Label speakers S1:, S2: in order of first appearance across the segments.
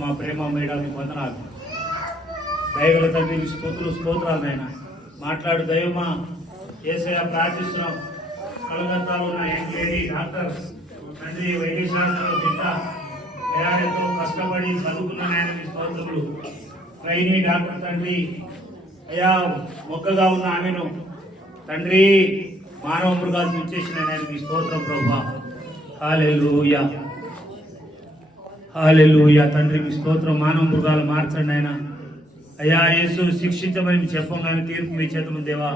S1: మా ప్రేమ మేడానికి వందనాలు. దయగల తండ్రి మీ స్తోత్రులు స్తోత్రాలు నాయన. మాట్లాడు దైవమా. ఏసయ ప్రార్థిస్తున్నాం. కలకత్తాలో ఉన్న యంగ్ లేడీ డాక్టర్? తండ్రి వైద్యశాస్త్రంలో బిడ్డ అయాడితో కష్టపడి చదువుకున్న నాయన మీ స్తోత్రములు. ట్రైనీ డాక్టర్ తండ్రి. అయా మొక్కగా ఉన్న ఆమెను. తండ్రి మానవ మృగాలు ఇచ్చేసిన నేను మీ స్తోత్రం ప్రభా. హాలెలూయా హాలెలూయా తండ్రి మీ స్తోత్రం మానవ మృగాలు మార్చండి ఆయన అయ్యా యేసు శిక్షించమని మీ చెప్పగానే తీర్పు మీ చేతము దేవా.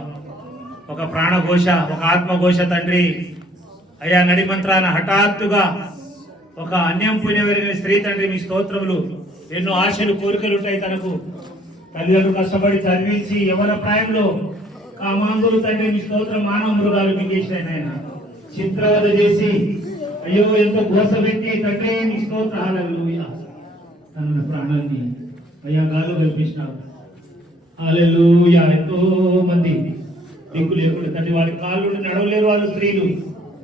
S1: ఒక ప్రాణఘోష ఒక ఆత్మఘోష తండ్రి. అయ్యా నడిమంత్రాన హఠాత్తుగా ఒక అన్యం పుణ్యవరిగిన స్త్రీ తండ్రి మీ స్తోత్రములు ఎన్నో ఆశలు కోరికలు ఉంటాయి తనకు. తల్లిదండ్రులు కష్టపడి చదివించి ఎవరి ప్రాయంలో కామాంగులు తండ్రి మీ స్తోత్రం మానవ మృగాలు మింగేసిన ఆయన చిత్రవద చేసి అయ్యో ఎంత గోస పెట్టి తండ్రి నీ స్తోత్ర హల్లెలూయా తన ప్రాణాన్ని అయ్యా గాలు కల్పించినారు హల్లెలూయా ఎంతో మంది దిక్కు లేకుండా తండ్రి వాళ్ళ కాళ్ళుండి నడవలేరు వాళ్ళు స్త్రీలు.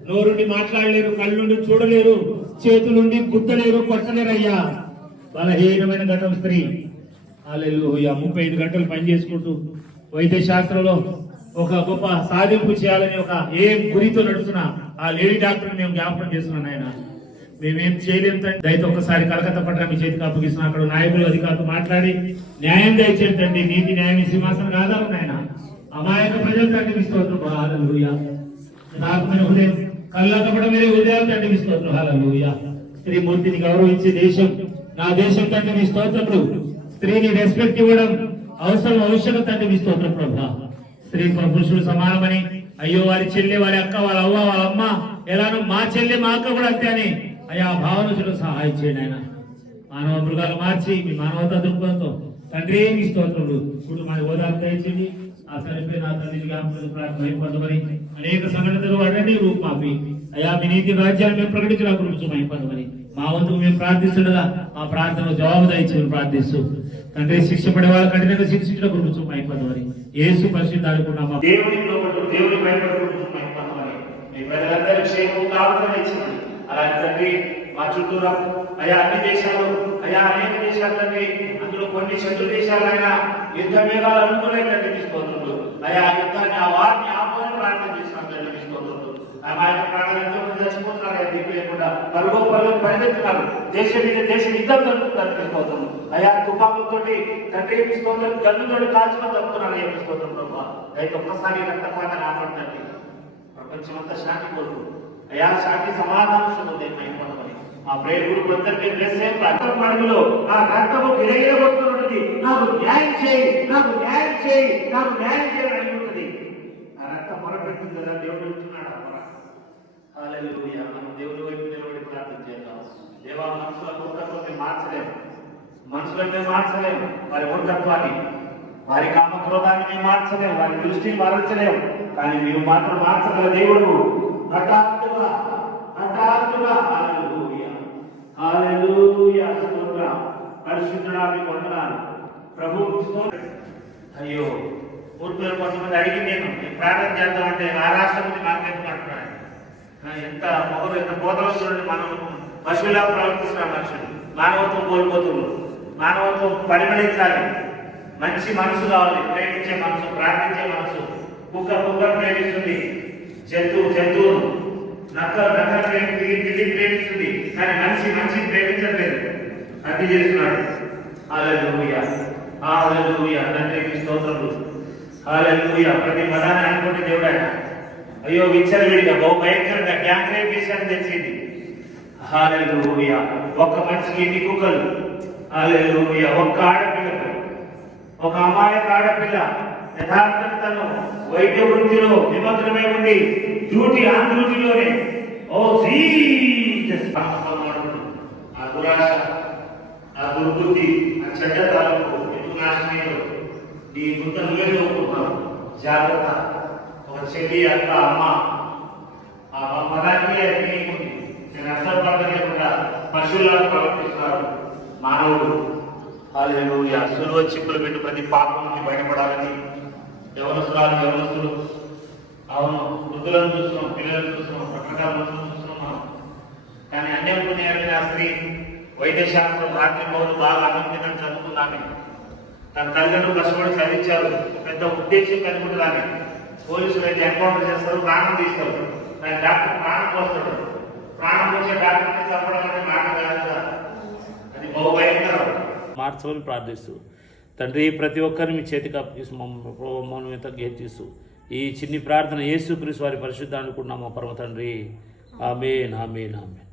S1: నోరుండి మాట్లాడలేరు కళ్ళుండి చూడలేరు చేతులుండి గుద్దలేరు కొట్టలేరు అయ్యా బలహీనమైన ఘటం స్త్రీ. హల్లెలూయా ముప్పై ఐదు గంటలు పని చేసుకుంటూ వైద్య శాస్త్రంలో ఒక గొప్ప సాధింపు చేయాలని ఒక ఏ గురితో నడుస్తున్నా ఆ లేడీ డాక్టర్ మేము జ్ఞాపకం చేస్తున్నాను ఆయన మేమేం చేయలేం తండ్రి. దయతో ఒకసారి కలకత్తా పట్ల మీ చేతికి అప్పగిస్తున్నాం. అక్కడ నాయకులు అధికారులు మాట్లాడి న్యాయం దయచేయండి తండ్రి. నీతి న్యాయం సింహాసనం ఆధారం నాయన. అమాయక ప్రజలు తండ్రి మీ స్తోత్రం. హల్లెలూయా. యథార్థమైన హృదయం. కళ్ళకపడం మీద హృదయాలు తండ్రి మీ స్తోత్రం. స్త్రీ మూర్తిని గౌరవించే దేశం నా దేశం తండ్రి మీ స్తోత్రములు. స్త్రీని రెస్పెక్ట్ ఇవ్వడం అవసరం అవసరం తండ్రి మీ స్తోత్రం ప్రభా. స్త్రీ పురుషులు సమానమని అయ్యో వారి చెల్లి వారి అక్క వాళ్ళ అవ్వ వాళ్ళ అమ్మ ఎలానో మా చెల్లి మా అక్క కూడా అంతే అని అయ్యా భావనచులు సహాయం చేయండి ఆయన. మానవ మృగాలు మార్చి మీ మానవతా దృక్పథంతో తండ్రి మీ స్తోత్రుడు ఇప్పుడు మన ఓదార్పు దయచేది ఆ సరిపోయిన ఆ తల్లిని జ్ఞాపకం అనేక సంఘటనలు అడని రూపాపి. అయ్యా మీ నీతి రాజ్యాన్ని మేము ప్రకటించిన గురించి మేము మా వంతుకు మేము ప్రార్థిస్తుండగా మా ప్రార్థనలో జవాబు దయచేసి ప్రార్థిస్తూ తండ్రి శిక్ష పడే వాళ్ళు కఠినంగా శిక్షించడం గురించి మేము పొందమని ఏసు పరిశుద్ధ అనుకున్నామా దేవుని దేవుని భయపడుకుంటూ అలాంటి మా చుట్టూరా అయా అన్ని దేశాలు అయా అనేక దేశాలు తండ్రి అందులో కొన్ని శత్రు దేశాలైనా యుద్ధ మేఘాలు అనుకునే తండ్రి తీసుకోవద్దు అయా యుద్ధాన్ని ఆ వారిని ఆపని ప్రార్థన ఆ యొక్క ప్రాణాలు ఎంతో మంది చచ్చిపోతున్నారు అయ్యా దిక్కు లేకుండా. పరుగు పరుగు పరిగెత్తున్నారు దేశం మీద దేశం యుద్ధం జరుగుతున్నారు తీసుకోవద్దు అయా తుపాకులతోటి తండ్రి తీసుకోవద్దు గన్నుతోటి కాల్చుకొని తప్పుతున్నారు అయ్యా తీసుకోవద్దు ప్రభావ అయితే ఒక్కసారి రక్తపాత రాబడుతుంది ప్రపంచం అంతా శాంతి కోరుకు. అయా శాంతి సమాధానం శుభం భయపడమని ఆ ప్రేగుడు అందరికీ బ్లెస్ రక్తం మడుగులో ఆ రక్తము గిరగిరగొట్టున్నది నాకు న్యాయం చేయి నాకు న్యాయం చేయి నాకు న్యాయం చేయాలని అడిగి ఉంటుంది ఆ రక్తం మొరపెట్టింది కదా దేవుడు ఉంటున్నాడు ఆ మొర హల్లెలూయా. మనం దేవుని వైపు నిలబడి ప్రార్థన చేద్దాం. దేవా మనుషుల మూర్ఖత్వాన్ని మార్చలేము మనుషులను మేము మార్చలేము వారి మూర్ఖత్వాన్ని వారి కామక్రోధాన్ని మేము మార్చలేము వారి దృష్టిని మరల్చలేము కానీ మీరు మాత్రం మార్చగల దేవుడు. హఠాత్తుగా హఠాత్తుగా. హల్లెలూయా. హల్లెలూయా. స్తోత్రం. పరిశుద్ధుడానికి వందనాలు. ప్రభు అయ్యో ఊర్పుల కొంతమంది అడిగి నేను నేను ప్రార్థన చేద్దామంటే ఆ రాష్ట్రం నుంచి మాకెందుకు ఎంత మొగలు ఎంత బోధలు చూడండి మనం. పశువులా ప్రవర్తిస్తున్నారు మనుషులు మానవత్వం కోల్పోతున్నారు మానవత్వం పరిమళించాలి మంచి మనసు కావాలి. ప్రేమించే మనసు ప్రార్థించే మనసు. కుక్క కుక్క ప్రేమిస్తుంది. జంతువు జంతువును. నక్క నక్క ప్రేమి తిరిగి ప్రేమిస్తుంది. కానీ మనిషి మనిషిని ప్రేమించట్లేదు. అది చేస్తున్నాడు. హాలూయా హాలూయా తండ్రికి స్తోత్రములు. హాలూయా ప్రతి మతాన్ని అనుకుంటే దేవుడు ఆయన అయ్యో విచ్చలవిడిగా బహు భయంకరంగా గ్యాంగ్ రేప్ చేశారని తెలిసింది హాలూయా ఒక్క మనిషికి ఎన్ని కుక్కలు? హాలూయా ఒక్క ఆడపిల్లకు. ఒక అమాయక ఆడపిల్ల. యథార్థం తను వైద్య వృత్తిలో నిమగ్నమై ఉండి డ్యూటీ ఆన్ డ్యూటీలోనే. ఓ జీసస్. ఆ దురాశ ఆ దుర్బుద్ధి ఆ చెడ్డ తాలూకు ఎందుకు నాశనమయ్యో నీ ముందు నువ్వే తోడుకుంటున్నావు జాగ్రత్త. చెల్లి అక్క అమ్మ ఆ పదానికి నీకుంది నేను అర్థం పడలేకుండా పశువులను ప్రవర్తిస్తున్నారు మానవుడు వాళ్ళు సులువ చిప్పులు పెట్టి ప్రతి పాపం నుంచి బయటపడాలని యవనస్తురాలు యవనస్తులు. అవును వృద్ధులను చూస్తున్నాం పిల్లలను చూస్తున్నాం రకరకాల చూస్తున్నాం కానీ అన్యం పుణ్యాలని స్త్రీ వైద్యశాస్త్రం రాత్రి పౌరులు బాగా అన్నం చదువుకున్నాను తన తల్లిదండ్రులు కష్టపడి చదివించారు. పెద్ద ఉద్దేశం కలిగి పోలీసులు అయితే ఎన్కౌంటర్ చేస్తారు ప్రాణం తీస్తారు. ఆయన డాక్టర్ ప్రాణం పోస్తాడు. ప్రాణం పోసే డాక్టర్ని చంపడం అంటే మాట కాదు సార్ అది బహుభయంకరం
S2: మార్చమని ప్రార్థిస్తూ తండ్రి ప్రతి ఒక్కరిని మీ చేతికి అప్పగిస్తూ మమ్మల్ని తగ్గించేస్తూ ఈ చిన్ని ప్రార్థన యేసుక్రీస్తు వారి పరిశుద్ధాన్ని కూడా మా పరమ తండ్రి. Amen amen amen.